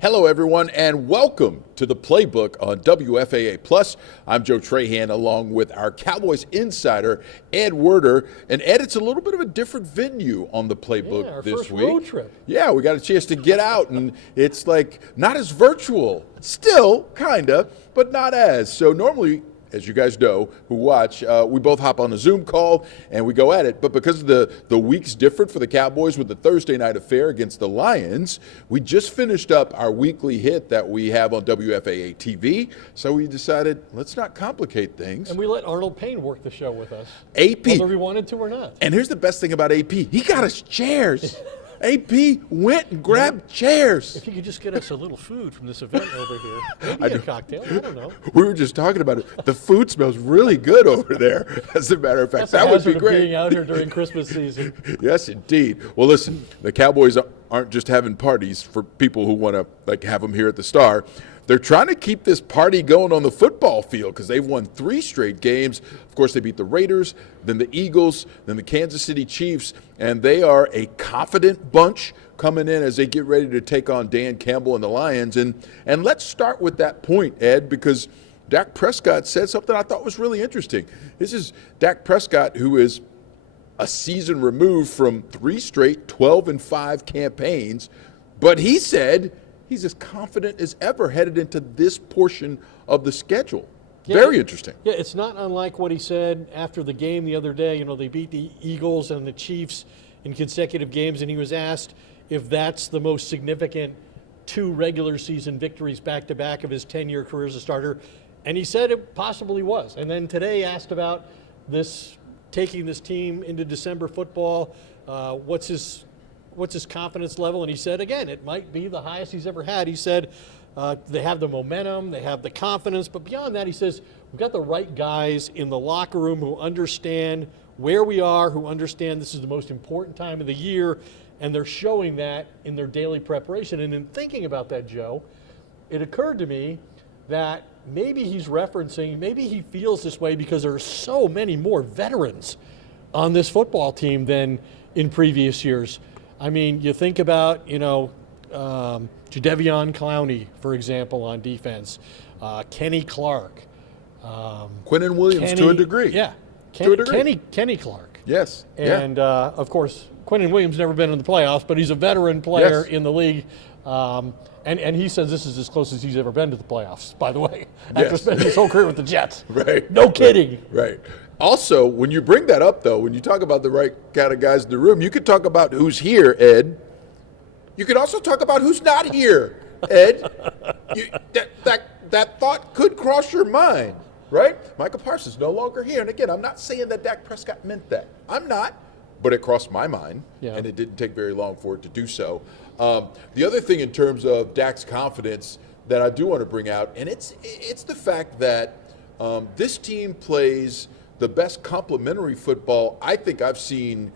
Hello, everyone, and welcome to the Playbook on WFAA Plus. I'm Joe Trahan, along with our Cowboys insider, Ed Werder. And Ed, it's a little bit of a different venue on the Playbook our this first week. road trip. Yeah, we got a chance to get out, and it's like not as virtual. Still, kinda, but not as. So normally, as you guys know who watch, we both hop on a Zoom call and we go at it. But because the week's different for the Cowboys with the Thursday night affair against the Lions, we just finished up our weekly hit that we have on WFAA TV. So we decided, let's not complicate things. And we let Arnold Payne work the show with us. AP. Whether we wanted to or not. And here's the best thing about AP. He got us chairs. AP went and grabbed chairs. If you could just get us a little food from this event over here. Maybe a cocktail, I don't know. We were just talking about it. The food smells really good over there, as a matter of fact. That's That would be of great. being out here during Christmas season. Yes, indeed. Well, listen, the Cowboys aren't just having parties for people who want to have them here at the Star. They're trying to keep this party going on the football field because they've won 3 straight games. Of course, they beat the Raiders, then the Eagles, then the Kansas City Chiefs, and they are a confident bunch coming in as they get ready to take on Dan Campbell and the Lions. And let's start with that point, Ed, because Dak Prescott said something I thought was really interesting. This is Dak Prescott, who is a season removed from 3 straight 12-5 campaigns, but he said he's as confident as ever headed into this portion of the schedule. Yeah, Very interesting. Yeah, it's not unlike what he said after the game the other day. You know, they beat the Eagles and the Chiefs in consecutive games, and he was asked if that's the most significant 2 regular season victories back-to-back of his 10-year career as a starter, and he said it possibly was. And then today asked about this, taking this team into December football, what's his confidence level? And he said, again, it might be the highest he's ever had. He said they have the momentum, they have the confidence, but beyond that, he says, we've got the right guys in the locker room who understand where we are, who understand this is the most important time of the year, and they're showing that in their daily preparation. And in thinking about that, Joe, it occurred to me that maybe he's referencing, maybe he feels this way because there are so many more veterans on this football team than in previous years. I mean, you think about, Jadeveon Clowney, for example, on defense, Kenny Clark. Quinnen Williams to a degree. Yeah. To a degree. Kenny Clark. Yes. And, of course, Quinnen Williams never been in the playoffs, but he's a veteran player Yes. in the league. And he says this is as close as he's ever been to the playoffs, by the way, after Yes. spending his whole career with the Jets. Right. No kidding. Right. Also, when you bring that up, though, when you talk about the right kind of guys in the room, you could talk about who's here, Ed. You could also talk about who's not here, Ed. That thought could cross your mind, right? Micah Parsons no longer here. And again, I'm not saying that Dak Prescott meant that. I'm not. But it crossed my mind, and it didn't take very long for it to do so. The other thing in terms of Dak's confidence that I do want to bring out, and it's the fact that this team plays the best complementary football I think I've seen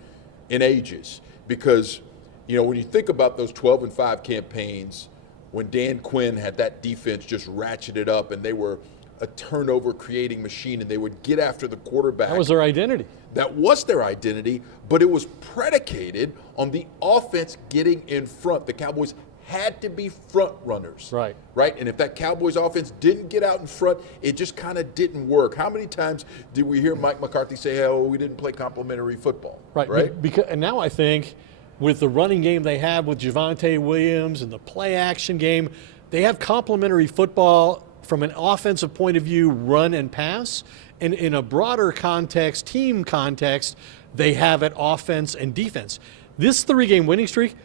in ages. Because, when you think about those 12-5 campaigns, when Dan Quinn had that defense just ratcheted up and they were a turnover creating machine and they would get after the quarterback. That was their identity. That was their identity, but it was predicated on the offense getting in front. The Cowboys had to be front runners. Right. Right? And if that Cowboys offense didn't get out in front, it just kind of didn't work. How many times did we hear Mike McCarthy say, "Oh, we didn't play complementary football"? Right. And now I think with the running game they have with Javonte Williams and the play action game, they have complementary football from an offensive point of view, run and pass. And in a broader context, team context, they have it offense and defense. This 3-game winning streak,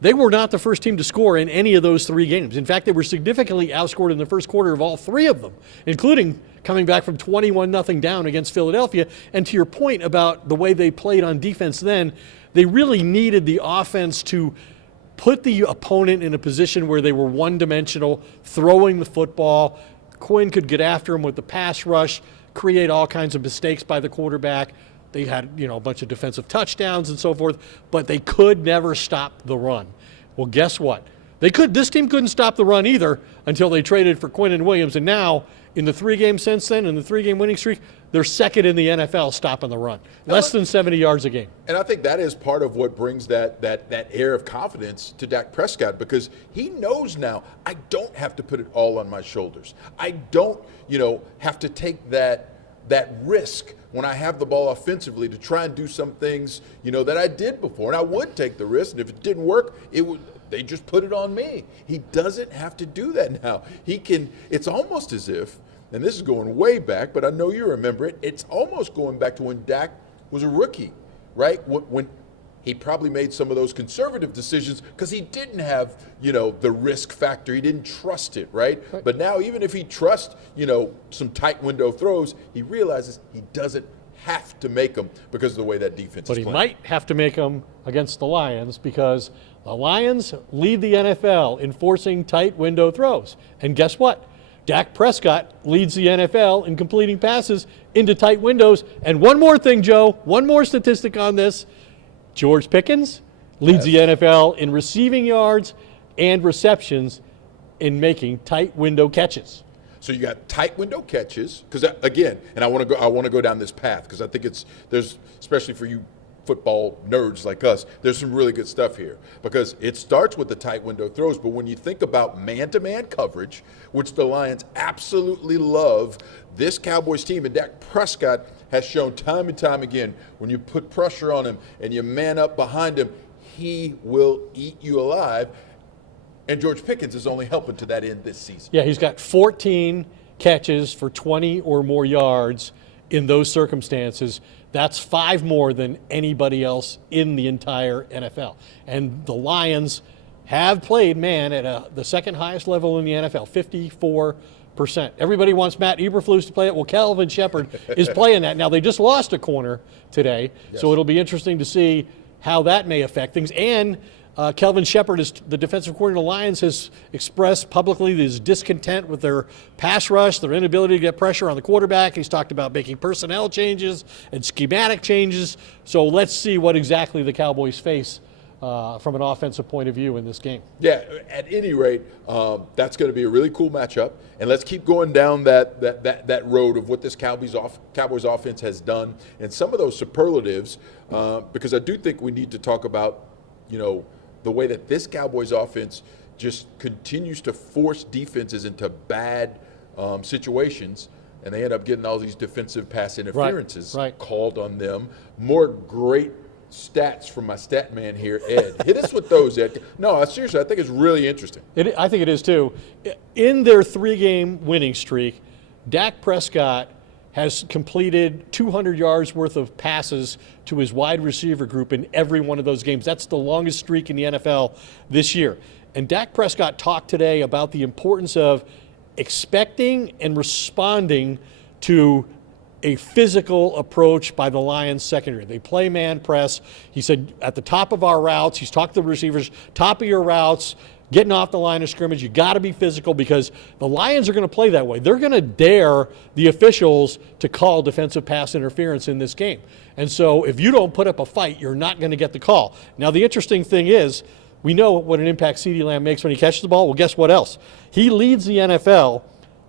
they were not the first team to score in any of those 3 games. In fact, they were significantly outscored in the first quarter of all 3 of them, including coming back from 21-0 down against Philadelphia. And to your point about the way they played on defense then, they really needed the offense to put the opponent in a position where they were one-dimensional, throwing the football. Quinn could get after him with the pass rush, create all kinds of mistakes by the quarterback. They had, a bunch of defensive touchdowns and so forth, but they could never stop the run. Well, guess what? This team couldn't stop the run either until they traded for Quinnen Williams, and now in the 3 games since then, in the 3-game winning streak, they're second in the NFL stopping the run, less than 70 yards a game. And I think that is part of what brings that air of confidence to Dak Prescott, because he knows now, I don't have to put it all on my shoulders. I don't, have to take that risk when I have the ball offensively to try and do some things, that I did before. And I would take the risk, and if it didn't work, they just put it on me. He doesn't have to do that now. It's almost as if, and this is going way back, but I know you remember it, it's almost going back to when Dak was a rookie, right? When he probably made some of those conservative decisions because he didn't have, the risk factor. He didn't trust it, right? But now, even if he trusts, some tight window throws, he realizes he doesn't have to make them because of the way that defense is playing. But he might have to make them against the Lions, because the Lions lead the NFL in forcing tight window throws. And guess what? Dak Prescott leads the NFL in completing passes into tight windows. And one more thing, Joe, one more statistic on this. George Pickens leads the NFL in receiving yards and receptions in making tight window catches. So you got tight window catches, because again, and I want to go down this path, because I think there's, especially for you football nerds like us, there's some really good stuff here, because it starts with the tight window throws. But when you think about man-to-man coverage, which the Lions absolutely love, this Cowboys team and Dak Prescott has shown time and time again, when you put pressure on him and you man up behind him, he will eat you alive. And George Pickens is only helping to that end this season. Yeah, he's got 14 catches for 20 or more yards in those circumstances. That's 5 more than anybody else in the entire NFL. And the Lions have played man at the second highest level in the NFL, 54%. Everybody wants Matt Eberflus to play it. Well, Calvin Shepard is playing that. Now, they just lost a corner today, so it'll be interesting to see how that may affect things. And Kelvin Shepard, is the defensive coordinator of the Lions, has expressed publicly his discontent with their pass rush, their inability to get pressure on the quarterback. He's talked about making personnel changes and schematic changes. So let's see what exactly the Cowboys face from an offensive point of view in this game. Yeah, at any rate, that's going to be a really cool matchup. And let's keep going down that road of what this Cowboys offense has done and some of those superlatives, because I do think we need to talk about, the way that this Cowboys offense just continues to force defenses into bad situations, and they end up getting all these defensive pass interferences called on them. More great stats from my stat man here, Ed. Hit us with those, Ed. No, seriously, I think it's really interesting. I think it is too. In their 3-game winning streak, Dak Prescott has completed 200 yards worth of passes to his wide receiver group in every one of those games. That's the longest streak in the NFL this year. And Dak Prescott talked today about the importance of expecting and responding to a physical approach by the Lions secondary. They play man press. He said at the top of our routes, he's talked to the receivers, top of your routes, getting off the line of scrimmage, you got to be physical, because the Lions are going to play that way. They're going to dare the officials to call defensive pass interference in this game. And so if you don't put up a fight, you're not going to get the call. Now, the interesting thing is, we know what an impact CeeDee Lamb makes when he catches the ball. Well, guess what else? He leads the NFL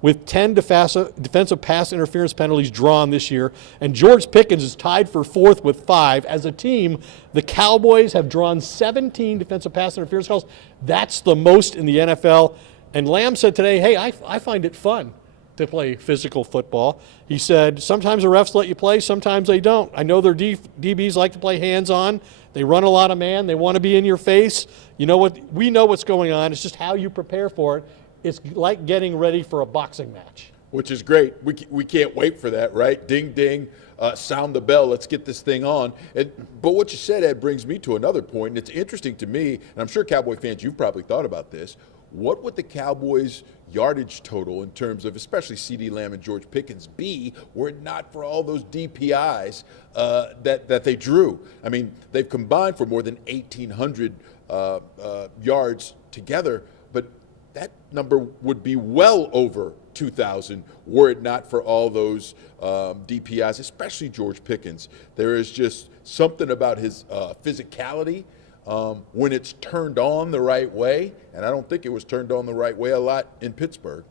with 10 defensive pass interference penalties drawn this year, and George Pickens is tied for 4th with 5. As a team, the Cowboys have drawn 17 defensive pass interference calls. That's the most in the NFL. And Lamb said today, hey, I find it fun to play physical football. He said, sometimes the refs let you play, sometimes they don't. I know their DBs like to play hands-on. They run a lot of man. They want to be in your face. You know what? We know what's going on. It's just how you prepare for it. It's like getting ready for a boxing match. Which is great. We can't wait for that, right? Ding, ding, sound the bell. Let's get this thing on. But what you said, Ed, brings me to another point. And it's interesting to me, and I'm sure Cowboy fans, you've probably thought about this. What would the Cowboys' yardage total in terms of especially CeeDee Lamb and George Pickens be were it not for all those DPIs that they drew? I mean, they've combined for more than 1,800 yards together, but that number would be well over 2,000 were it not for all those DPIs, especially George Pickens. There is just something about his physicality when it's turned on the right way, and I don't think it was turned on the right way a lot in Pittsburgh,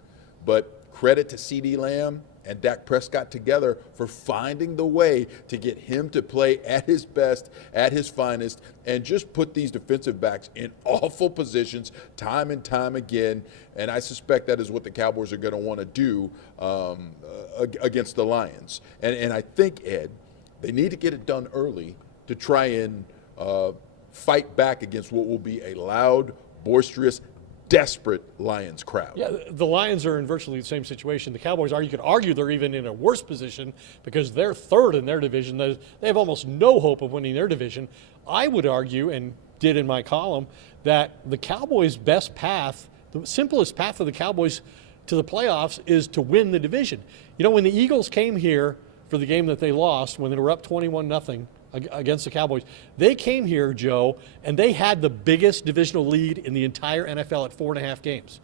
but credit to CeeDee Lamb and Dak Prescott together for finding the way to get him to play at his best, at his finest, and just put these defensive backs in awful positions time and time again. And I suspect that is what the Cowboys are going to want to do against the Lions. And I think, Ed, they need to get it done early to try and fight back against what will be a loud, boisterous, desperate Lions crowd. Yeah, the Lions are in virtually the same situation. The Cowboys are, you could argue they're even in a worse position because they're third in their division. They have almost no hope of winning their division. I would argue, and did in my column, that the Cowboys' best path, the simplest path for the Cowboys to the playoffs is to win the division. You know, when the Eagles came here for the game that they lost, when they were up 21-0, against the Cowboys. They came here, Joe, and they had the biggest divisional lead in the entire NFL at 4.5 games.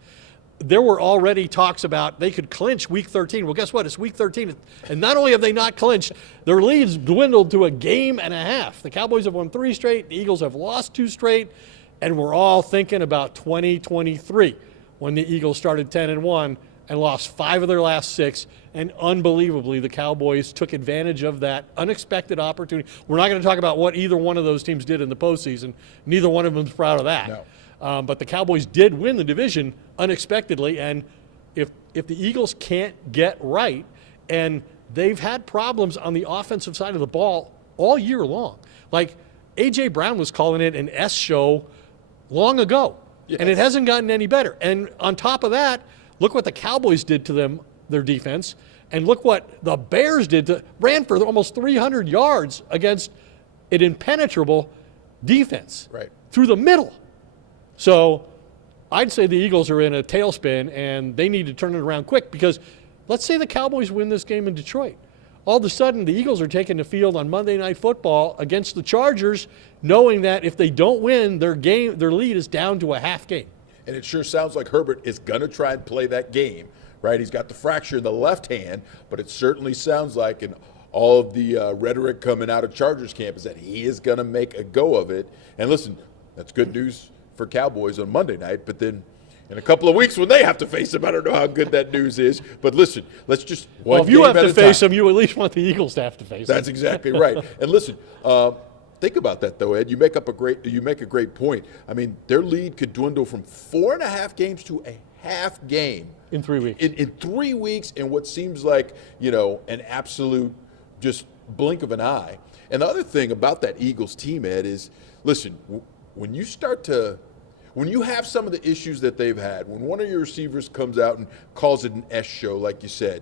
There were already talks about they could clinch Week 13. Well, guess what? It's Week 13. And not only have they not clinched, their leads dwindled to a game and a half. The Cowboys have won 3 straight. The Eagles have lost 2 straight. And we're all thinking about 2023 when the Eagles started 10-1 and lost 5 of their last 6. And unbelievably, the Cowboys took advantage of that unexpected opportunity. We're not going to talk about what either one of those teams did in the postseason. Neither one of them is proud of that. No. But the Cowboys did win the division unexpectedly. And if the Eagles can't get right, and they've had problems on the offensive side of the ball all year long. Like, A.J. Brown was calling it an S show long ago. Yes. And it hasn't gotten any better. And on top of that, look what the Cowboys did to them, their defense, and look what the Bears did to ran for almost 300 yards against an impenetrable defense through the middle. So I'd say the Eagles are in a tailspin, and they need to turn it around quick because let's say the Cowboys win this game in Detroit. All of a sudden, the Eagles are taking the field on Monday Night Football against the Chargers, knowing that if they don't win, their lead is down to a half game. And it sure sounds like Herbert is going to try and play that game, right? He's got the fracture in the left hand, but it certainly sounds like, and all of the rhetoric coming out of Chargers camp is that he is going to make a go of it. And listen, that's good news for Cowboys on Monday night, but then in a couple of weeks when they have to face him, I don't know how good that news is. But listen, let's just well, if you have to face them, you at least want the Eagles to have to face them. That's exactly right. And listen, think about that though, Ed. You make a great point. I mean, their lead could dwindle from 4.5 games to a half game in 3 weeks. In 3 weeks, in what seems like, you know, an absolute just blink of an eye. And the other thing about that Eagles team, Ed, is listen, when you have some of the issues that they've had, when one of your receivers comes out and calls it an S show, like you said,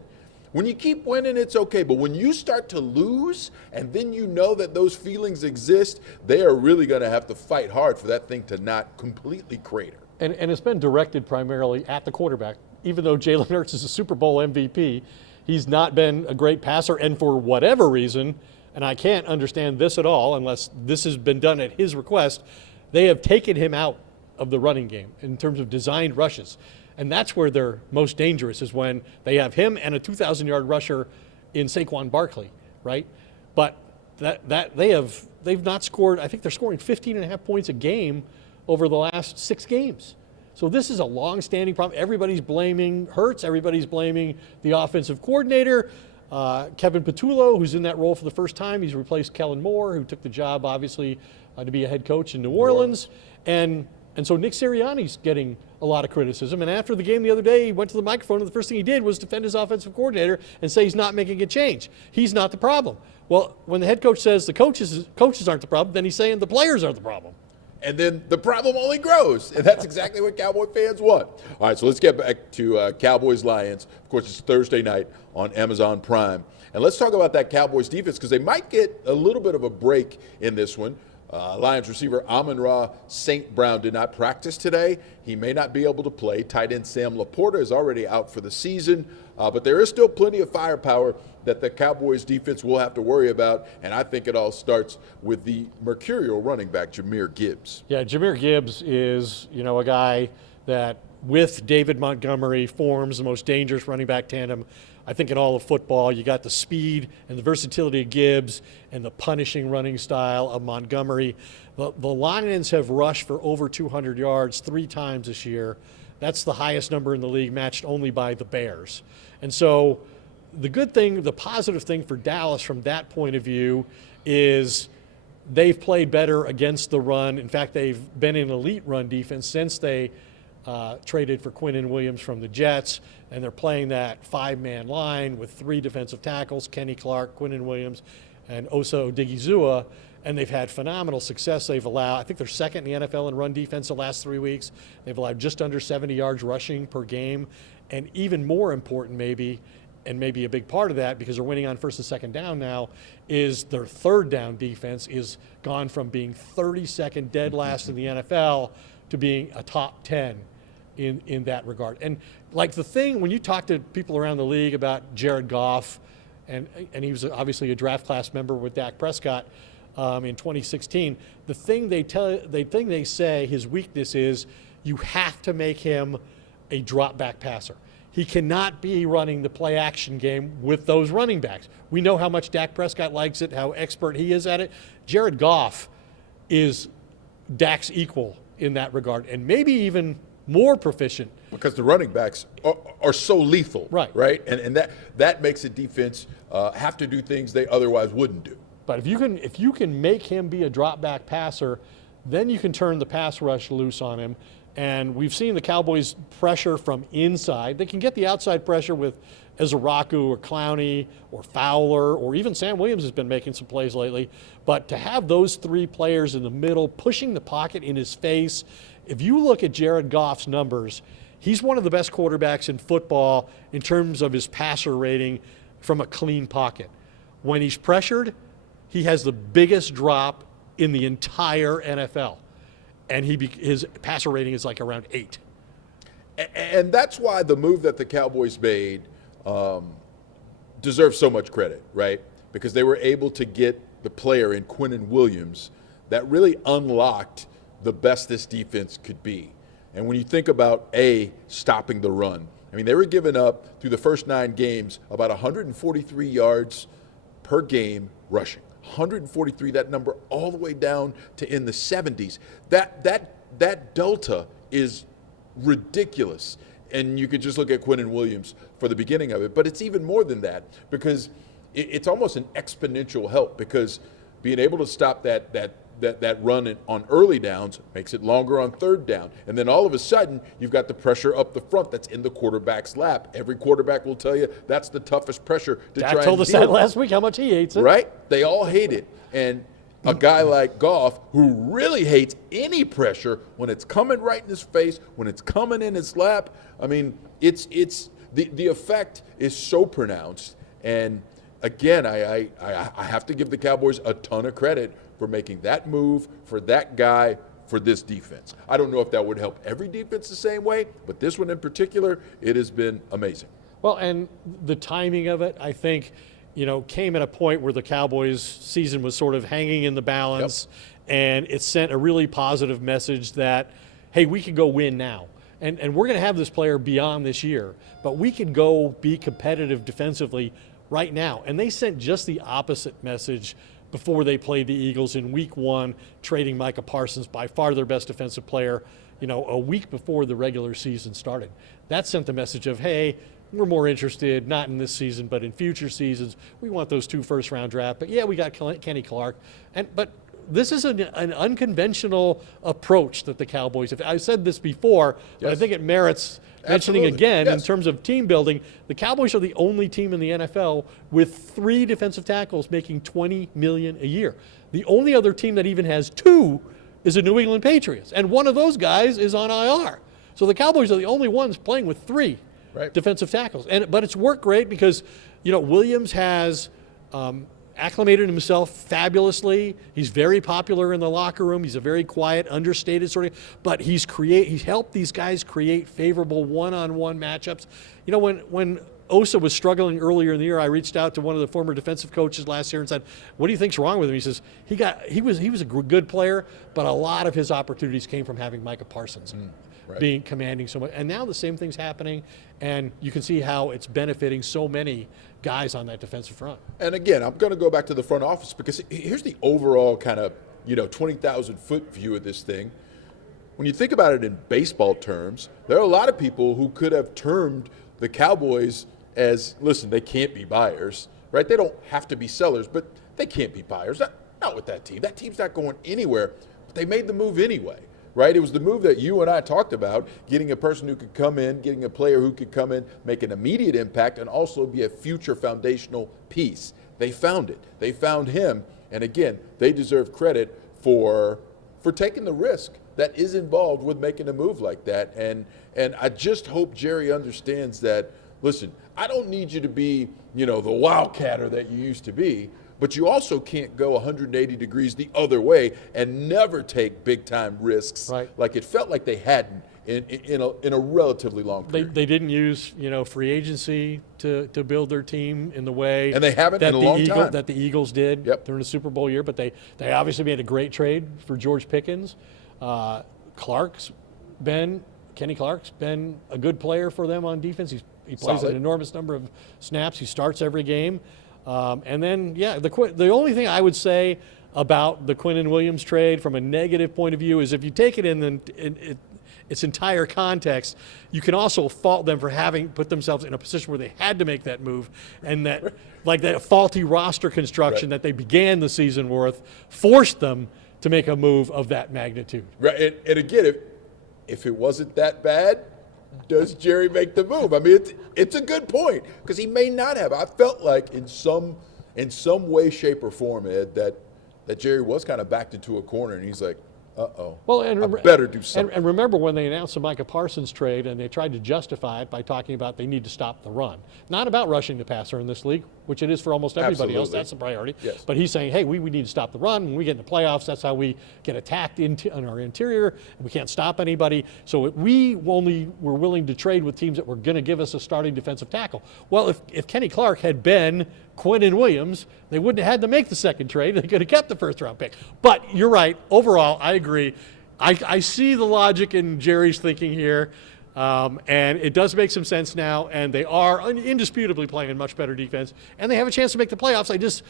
when you keep winning, it's okay. But when you start to lose and then you know that those feelings exist, they are really going to have to fight hard for that thing to not completely crater. And it's been directed primarily at the quarterback. Even though Jalen Hurts is a Super Bowl MVP, he's not been a great passer. And for whatever reason, and I can't understand this at all unless this has been done at his request, they have taken him out of the running game in terms of designed rushes. And that's where they're most dangerous, is when they have him and a 2,000-yard rusher in Saquon Barkley, right? But they've not scored. I think they're scoring 15.5 points a game over the last 6 games. So this is a long-standing problem. Everybody's blaming Hurts. Everybody's blaming the offensive coordinator, Kevin Patullo, who's in that role for the first time. He's replaced Kellen Moore, who took the job, obviously, to be a head coach in New Orleans. And so Nick Sirianni's getting a lot of criticism. And after the game the other day, he went to the microphone, and the first thing he did was defend his offensive coordinator and say he's not making a change. He's not the problem. Well, when the head coach says the coaches aren't the problem, then he's saying the players are the problem. And then the problem only grows. And that's exactly what Cowboy fans want. All right, so let's get back to Cowboys-Lions. Of course, it's Thursday night on Amazon Prime. And let's talk about that Cowboys defense, because they might get a little bit of a break in this one. Lions receiver Amon-Ra St. Brown did not practice today. He may not be able to play. Tight end Sam Laporta is already out for the season. But there is still plenty of firepower that the Cowboys defense will have to worry about. And I think it all starts with the mercurial running back, Jahmyr Gibbs. Yeah, Jahmyr Gibbs is, a guy that with David Montgomery forms the most dangerous running back tandem, I think, in all of football. You got the speed and the versatility of Gibbs and the punishing running style of Montgomery. The Lions have rushed for over 200 yards 3 times this year. That's the highest number in the league, matched only by the Bears. And so the good thing, the positive thing for Dallas from that point of view is they've played better against the run. In fact, they've been an elite run defense since they traded for Quinnen Williams from the Jets, and they're playing that 5-man line with 3 defensive tackles, Kenny Clark, Quinnen Williams, and Osa Odigizua, and they've had phenomenal success. They've allowed, I think they're second in the NFL in run defense the last 3 weeks. They've allowed just under 70 yards rushing per game, and even more important maybe, and maybe a big part of that because they're winning on first and second down now, is their third down defense is gone from being 32nd dead last in the NFL to being a top 10 in that regard. And like the thing, when you talk to people around the league about Jared Goff, and he was obviously a draft class member with Dak Prescott in 2016, the thing they say his weakness is you have to make him a drop back passer. He cannot be running the play action game with those running backs. We know how much Dak Prescott likes it, how expert he is at it. Jared Goff is Dak's equal in that regard, and maybe even more proficient. Because the running backs are so lethal, right? And that makes a defense have to do things they otherwise wouldn't do. But if you can make him be a drop back passer, then you can turn the pass rush loose on him. And we've seen the Cowboys pressure from inside. They can get the outside pressure with Ezeraku or Clowney or Fowler, or even Sam Williams has been making some plays lately. But to have those 3 players in the middle pushing the pocket in his face, if you look at Jared Goff's numbers, he's one of the best quarterbacks in football in terms of his passer rating from a clean pocket. When he's pressured, he has the biggest drop in the entire NFL. And his passer rating is like around 8. And that's why the move that the Cowboys made deserves so much credit, right? Because they were able to get the player in Quinnen Williams that really unlocked the best this defense could be. And when you think about stopping the run, I mean, they were giving up through the first 9 games about 143 yards per game rushing. 143, that number all the way down to in the 70s. That delta is ridiculous. And you could just look at Quinnen Williams for the beginning of it. But it's even more than that, because it's almost an exponential help, because being able to stop that run on early downs makes it longer on third down. And then all of a sudden, you've got the pressure up the front that's in the quarterback's lap. Every quarterback will tell you that's the toughest pressure to try and deal with. Dak told us that last week, how much he hates it. Right? They all hate it. And a guy like Goff, who really hates any pressure when it's coming right in his face, when it's coming in his lap, I mean, it's the effect is so pronounced. And again, I have to give the Cowboys a ton of credit for making that move for that guy for this defense. I don't know if that would help every defense the same way, but this one in particular, it has been amazing. Well, and the timing of it, I think, came at a point where the Cowboys season was sort of hanging in the balance, and it sent a really positive message that, hey, we could go win now. And we're going to have this player beyond this year, but we could go be competitive defensively right now. And they sent just the opposite message before they played the Eagles in week 1, trading Micah Parsons, by far their best defensive player, a week before the regular season started. That sent the message of, hey, we're more interested, not in this season, but in future seasons. We want those 2 first-round drafts. But, yeah, we got Kenny Clark. But this is an unconventional approach that the Cowboys have. I said this before, but I think it merits mentioning again in terms of team building. The Cowboys are the only team in the NFL with 3 defensive tackles making $20 million a year. The only other team that even has 2 is the New England Patriots, and one of those guys is on IR. So the Cowboys are the only ones playing with 3 defensive tackles. But it's worked great because, Williams has acclimated himself fabulously. He's very popular in the locker room. He's a very quiet, understated sort of, but he's helped these guys create favorable one-on-one matchups. When Osa was struggling earlier in the year, I reached out to one of the former defensive coaches last year and said, what do you think's wrong with him? He says, he was a good player, but a lot of his opportunities came from having Micah Parsons. being commanding so much. And now the same thing's happening, and you can see how it's benefiting so many guys on that defensive front. And again, I'm going to go back to the front office because here's the overall kind of 20,000 foot view of this thing. When you think about it in baseball terms, there are a lot of people who could have termed the Cowboys as, listen, they can't be buyers, right? They don't have to be sellers, but they can't be buyers. Not with that team. That team's not going anywhere. But they made the move anyway, right? It was the move that you and I talked about, getting a person who could come in, getting a player who could come in, make an immediate impact, and also be a future foundational piece. They found it. They found him. And again, they deserve credit for taking the risk that is involved with making a move like that. And I just hope Jerry understands that, listen, I don't need you to be, the wildcatter that you used to be, but you also can't go 180 degrees the other way and never take big-time risks like it felt like they hadn't in a relatively long period. They didn't use, free agency to build their team in the way and they haven't in a long time that the Eagles did during the Super Bowl year, but they obviously made a great trade for George Pickens. Kenny Clark's been a good player for them on defense. He plays an enormous number of snaps. He starts every game. And then, the only thing I would say about the Quinnen Williams trade from a negative point of view is if you take it in its entire context, you can also fault them for having put themselves in a position where they had to make that move, and that that faulty roster construction that they began the season with forced them to make a move of that magnitude. Right, and again, if it wasn't that bad, does Jerry make the move? I mean, it's a good point because he may not have. I felt like in some way, shape, or form, Ed, that Jerry was kind of backed into a corner, and he's like, uh-oh, I better do something. And remember when they announced the Micah Parsons trade and they tried to justify it by talking about they need to stop the run. Not about rushing the passer in this league, which it is for almost everybody else. That's the priority. Yes. But he's saying, hey, we need to stop the run. When we get in the playoffs, that's how we get attacked on our interior. And we can't stop anybody. So we only were willing to trade with teams that were going to give us a starting defensive tackle. Well, if Kenny Clark had been Quinnen Williams, they wouldn't have had to make the second trade. They could have kept the first-round pick. But you're right. Overall, I agree. I see the logic in Jerry's thinking here, and it does make some sense now, and they are indisputably playing a much better defense, and they have a chance to make the playoffs.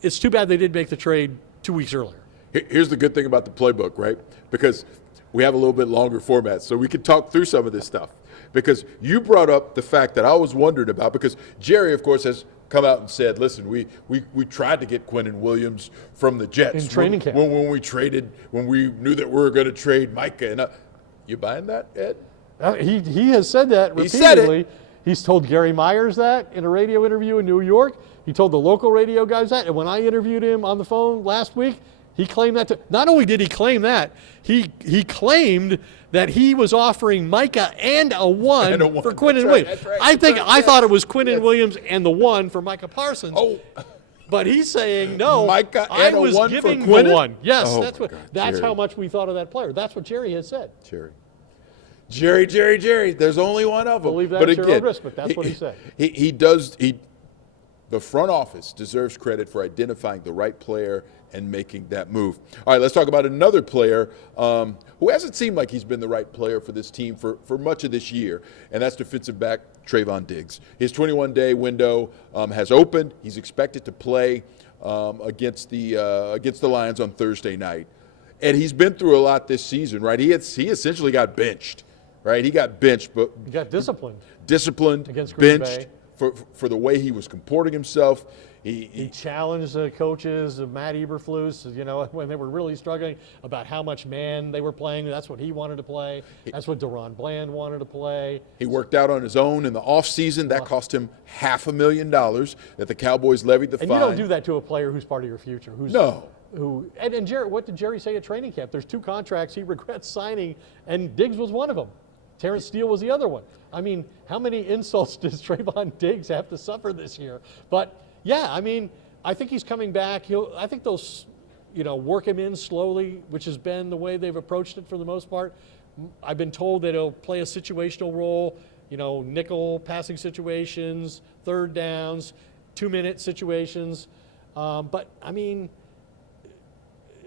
It's too bad they didn't make the trade 2 weeks earlier. Here's the good thing about the playbook, right? Because we have a little bit longer format, so we can talk through some of this stuff. Because you brought up the fact that I was wondering about, because Jerry, of course, has come out and said, listen, we tried to get Quinnen Williams from the Jets in training camp when we knew that we were going to trade Micah. And you buying that, Ed? He has said that repeatedly. He said it. He's told Gary Myers that in a radio interview in New York. He told the local radio guys that. And when I interviewed him on the phone last week, he claimed that. Not only did he claim that, he claimed that he was offering Micah and a one for Quinnen Williams. Right. I thought it was Quinnen Williams and the one for Micah Parsons. Oh. But he's saying, no, Micah I and was a one giving for Quinnen? the one. Yes, Oh that's Jerry. how much we thought of that player. That's what Jerry has said. Jerry. There's only one of them. Believe that at your own risk, but that's what he said. The front office deserves credit for identifying the right player and making that move. All right, let's talk about another player who hasn't seemed like he's been the right player for this team for much of this year, and that's defensive back Trayvon Diggs. His 21-day window has opened. He's expected to play against the Lions on Thursday night. And he's been through a lot this season, right? He essentially got benched, right? He got benched, but he got disciplined. Against Green Bay. For the way he was comporting himself. He challenged the coaches of Matt Eberflus, when they were really struggling about how much man they were playing. That's what he wanted to play. That's what Deron Bland wanted to play. He worked out on his own in the offseason. That cost him $500,000 that the Cowboys levied the fine. And you don't do that to a player who's part of your future. And Jerry, what did Jerry say at training camp? There's 2 contracts he regrets signing, and Diggs was one of them. Terrence Steele was the other one. I mean, how many insults does Trayvon Diggs have to suffer this year? But yeah, I mean, I think he's coming back. I think they'll, work him in slowly, which has been the way they've approached it for the most part. I've been told that he'll play a situational role, nickel passing situations, third downs, 2-minute situations. But I mean,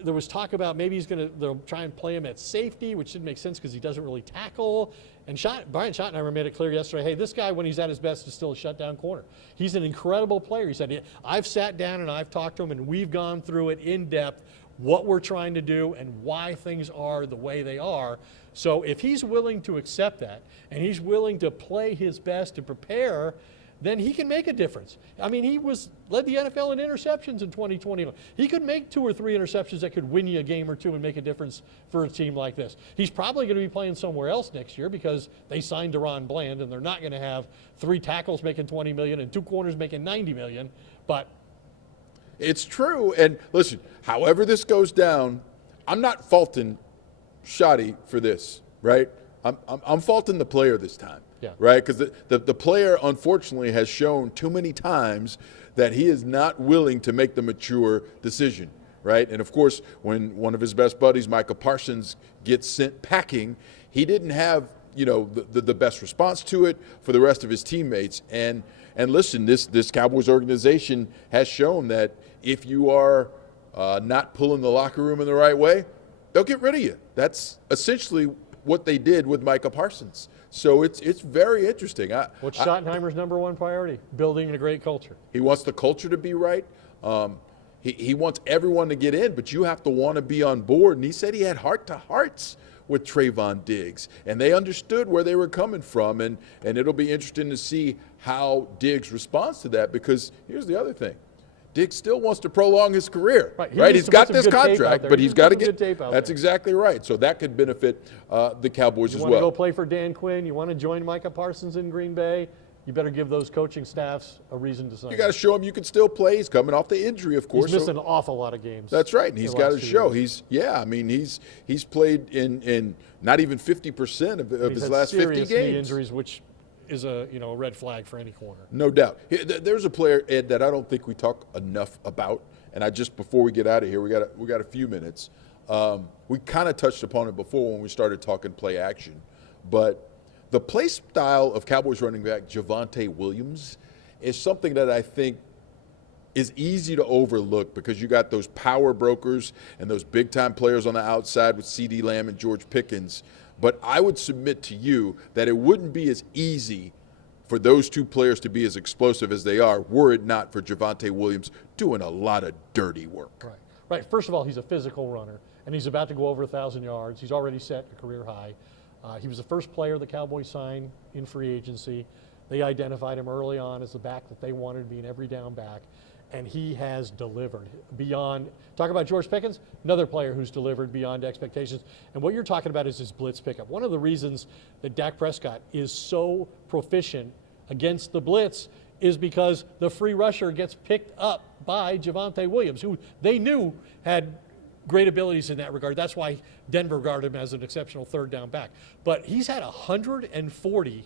there was talk about maybe they'll try and play him at safety, which didn't make sense because he doesn't really tackle. And Brian Schottenheimer made it clear yesterday, hey, this guy, when he's at his best, is still a shutdown corner. He's an incredible player. He said, I've sat down and I've talked to him, and we've gone through it in depth, what we're trying to do and why things are the way they are. So if he's willing to accept that, and he's willing to play his best to prepare, then he can make a difference. I mean, he led the NFL in interceptions in 2021. He could make 2 or 3 interceptions that could win you a game or two and make a difference for a team like this. He's probably going to be playing somewhere else next year because they signed DeRon Bland, and they're not going to have 3 tackles making $20 million and 2 corners making $90 million. But it's true. And listen, however this goes down, I'm not faulting Shotty for this, right? I'm faulting the player this time. Yeah. Right? Because the player, unfortunately, has shown too many times that he is not willing to make the mature decision. Right? And, of course, when one of his best buddies, Micah Parsons, gets sent packing, he didn't have, the best response to it for the rest of his teammates. And listen, this Cowboys organization has shown that if you are not pulling the locker room in the right way, they'll get rid of you. That's essentially what they did with Micah Parsons. So it's very interesting. What's Schottenheimer's number one priority? Building a great culture. He wants the culture to be right. He wants everyone to get in, but you have to want to be on board. And he said he had heart-to-hearts with Trayvon Diggs, and they understood where they were coming from. And it'll be interesting to see how Diggs responds to that, because here's the other thing. Diggs still wants to prolong his career, right? He's got this contract, but he's got to get. That's exactly right. So that could benefit the Cowboys as well. You want to go play for Dan Quinn? You want to join Micah Parsons in Green Bay? You better give those coaching staffs a reason to sign. You got to show him you can still play. He's coming off the injury, of course. He's missing an awful lot of games. That's right, and he's got to show. He's played in not even 50% of his last 50 games. Knee injuries, which is a red flag for any corner. No doubt. There's a player, Ed, that I don't think we talk enough about, and before we get out of here, we got a few minutes. We kind of touched upon it before when we started talking play action, but the play style of Cowboys running back Javonte Williams is something that I think is easy to overlook, because you got those power brokers and those big-time players on the outside with CeeDee Lamb and George Pickens. But I would submit to you that it wouldn't be as easy for those two players to be as explosive as they are were it not for Javonte Williams doing a lot of dirty work. Right. First of all, he's a physical runner, and he's about to go over 1,000 yards. He's already set a career high. He was the first player the Cowboys signed in free agency. They identified him early on as the back that they wanted to be an every down back, and he has delivered beyond. Talk about George Pickens, another player who's delivered beyond expectations. And what you're talking about is his blitz pickup. One of the reasons that Dak Prescott is so proficient against the blitz is because the free rusher gets picked up by Javonte Williams, who they knew had great abilities in that regard. That's why Denver regarded him as an exceptional third down back. But he's had 140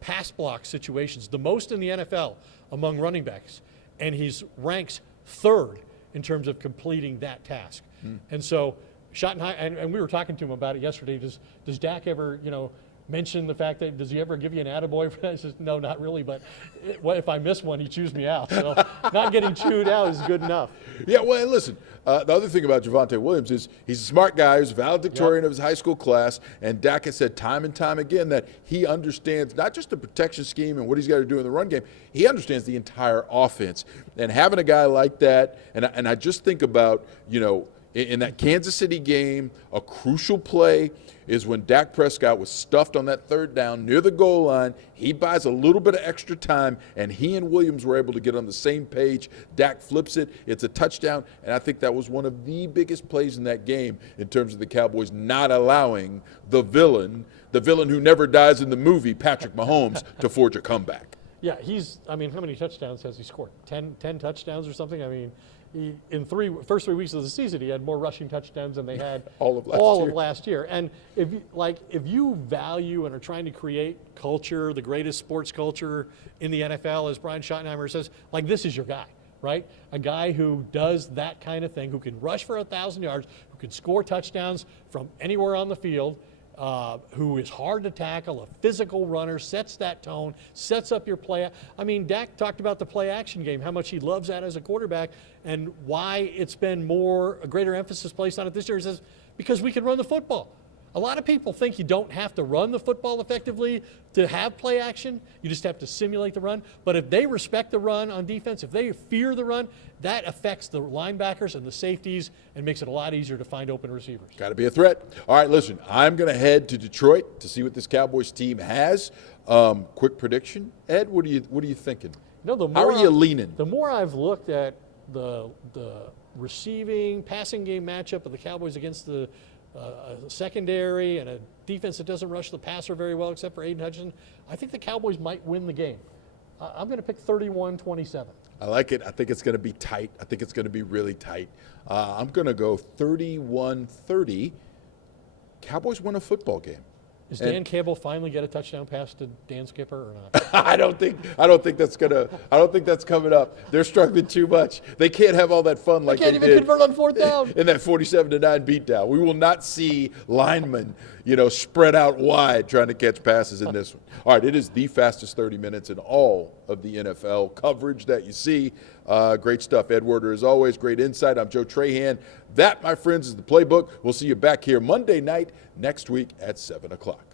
pass block situations, the most in the NFL among running backs, and he's ranks third in terms of completing that task. And so Schottenheimer, and we were talking to him about it yesterday. Does Dak ever, mention the fact that, does he ever give you an attaboy for that? He says, no, not really, but if I miss one, he chews me out. So not getting chewed out is good enough. Yeah, well, and listen, the other thing about Javonte Williams is he's a smart guy. He's a valedictorian of his high school class, and Dak has said time and time again that he understands not just the protection scheme and what he's got to do in the run game, he understands the entire offense. And having a guy like that, and I just think about, in that Kansas City game, a crucial play is when Dak Prescott was stuffed on that third down near the goal line. He buys a little bit of extra time, and he and Williams were able to get on the same page. Dak flips it. It's a touchdown, and I think that was one of the biggest plays in that game in terms of the Cowboys not allowing the villain who never dies in the movie, Patrick Mahomes, to forge a comeback. Yeah, how many touchdowns has he scored? 10 touchdowns or something? I mean, in first 3 weeks of the season, he had more rushing touchdowns than they had all of last year. And if you value and are trying to create culture, the greatest sports culture in the NFL, as Brian Schottenheimer says, this is your guy, right? A guy who does that kind of thing, who can rush for 1,000 yards, who can score touchdowns from anywhere on the field. who is hard to tackle, a physical runner, sets that tone, sets up your play. I mean, Dak talked about the play action game, how much he loves that as a quarterback, and why it's been a greater emphasis placed on it this year. He says, because we can run the football. A lot of people think you don't have to run the football effectively to have play action. You just have to simulate the run. But if they respect the run on defense, if they fear the run, that affects the linebackers and the safeties and makes it a lot easier to find open receivers. Got to be a threat. All right, listen, I'm going to head to Detroit to see what this Cowboys team has. Quick prediction, Ed. What are you thinking? No, how are you leaning? The more I've looked at the receiving passing game matchup of the Cowboys against the secondary and a defense that doesn't rush the passer very well except for Aiden Hutchinson, I think the Cowboys might win the game. I'm going to pick 31-27. I like it. I think it's going to be tight. I think it's going to be really tight. I'm going to go 31-30. Cowboys win a football game. Is Dan Campbell finally get a touchdown pass to Dan Skipper or not? I don't think that's coming up. They're struggling too much. They can't have all that fun like they did. They can't even convert on fourth down. In that 47-9 beatdown. We will not see linemen, spread out wide trying to catch passes in this one. All right, it is the fastest 30 minutes in all of the NFL coverage that you see. Great stuff, Ed Werder, as always. Great insight. I'm Joe Trahan. That, my friends, is the Playbook. We'll see you back here Monday night next week at 7 o'clock.